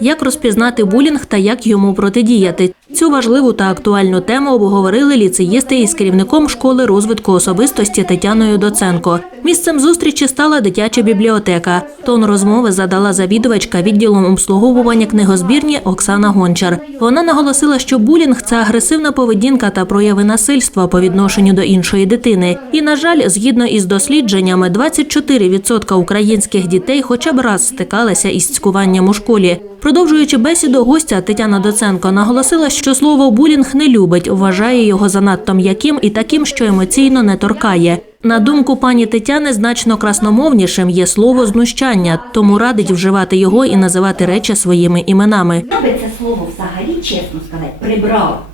як розпізнати булінг та як йому протидіяти. Цю важливу та актуальну тему обговорили ліцеїсти із керівником школи розвитку особистості Тетяною Доценко. Місцем зустрічі стала дитяча бібліотека. Тон розмови задала завідувачка відділом обслуговування книгозбірні Оксана Гончар. Вона наголосила, що булінг це агресивна поведінка та прояви насильства по відношенню до іншої дитини. І, на жаль, згідно із дослідженнями, 24% українських дітей хоча б раз стикалися із цькуванням у школі. Продовжуючи бесіду, гостя Тетяна Доценко наголосила, що слово булінг не любить, вважає його занадто м'яким і таким, що емоційно не торкає. На думку пані Тетяни, значно красномовнішим є слово знущання, тому радить вживати його і називати речі своїми іменами. Я слово взагалі, чесно сказати, прибрав.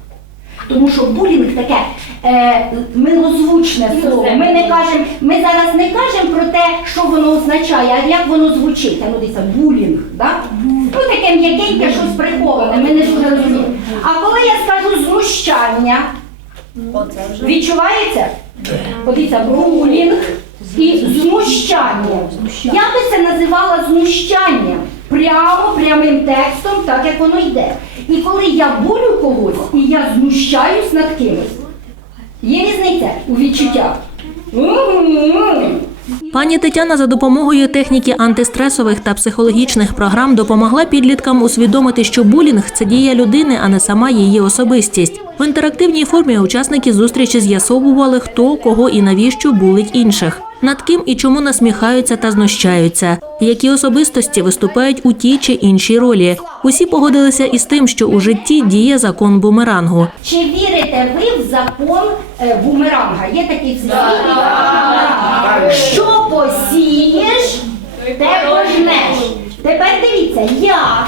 Тому що булінг таке е, милозвучне слово. Ми не кажемо, ми зараз не кажемо про те, що воно означає, а як воно звучить. А ну дивіться, булінг, да? ну таке м'якеньке, щось приховане, ми не дуже розуміємо. А коли я скажу знущання, відчувається? Подивіться, булінг і знущання. Я би це називала знущанням. Прямо, прямим текстом, так як воно йде. І коли я болю когось, і я знущаюсь над кимось. Є різниця у відчуттях. Пані Тетяна за допомогою техніки антистресових та психологічних програм допомогла підліткам усвідомити, що булінг це дія людини, а не сама її особистість. В інтерактивній формі учасники зустрічі з'ясовували, хто, кого і навіщо булить інших, над ким і чому насміхаються та знущаються, які особистості виступають у тій чи іншій ролі. Усі погодилися із тим, що у житті діє закон бумерангу. Чи вірите ви в закон е, бумеранга? Є такий всесвітній. Що посієш, те пожнеш. Тепер дивіться, я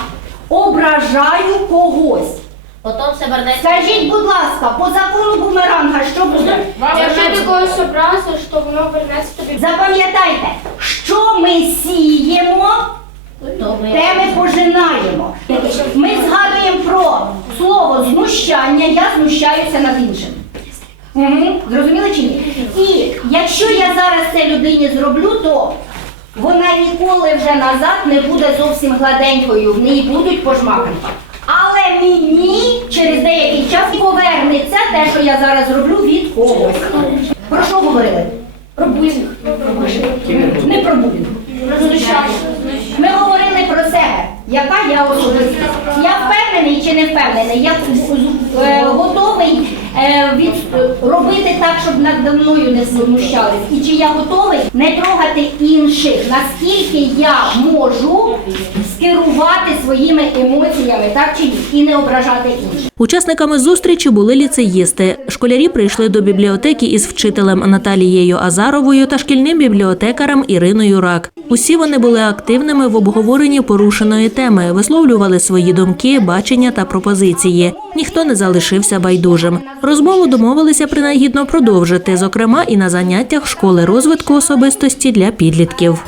ображаю когось. Потім все вернеться. Скажіть, будь ласка, по закону бумеранга що буде? Якщо ти когось образиш, то воно вернеться тобі. Запам'ятайте, що ми сіємо, То ми- те ми пожинаємо. Ми згадуємо про слово знущання, я знущаюся над іншим. Мгм. Зрозуміли чи ні? І якщо я зараз це людині зроблю, то вона ніколи вже назад не буде зовсім гладенькою, в неї будуть пожмаканки. Але мені повернеться те, що я зараз роблю від когось. Про що говорили? Про булінг. Не про булінг. Ми говорили про себе, яка я особистість. Я впевнений чи не впевнений, я е, готовий від, робити так, щоб надо мною не знущались. І чи я готовий не трогати інших, наскільки я можу скерувати своїми емоціями, так чи ні, і не ображати інших. Учасниками зустрічі були ліцеїсти. Школярі прийшли до бібліотеки із вчителем Наталією Азаровою та шкільним бібліотекарем Іриною Рак. Усі вони були активними в обговоренні порушеної теми, висловлювали свої думки, бачення та пропозиції. Ніхто не залишився байдужим. Розмову домовилися принагідно продовжити, зокрема і на заняттях школи розвитку особистості для підлітків.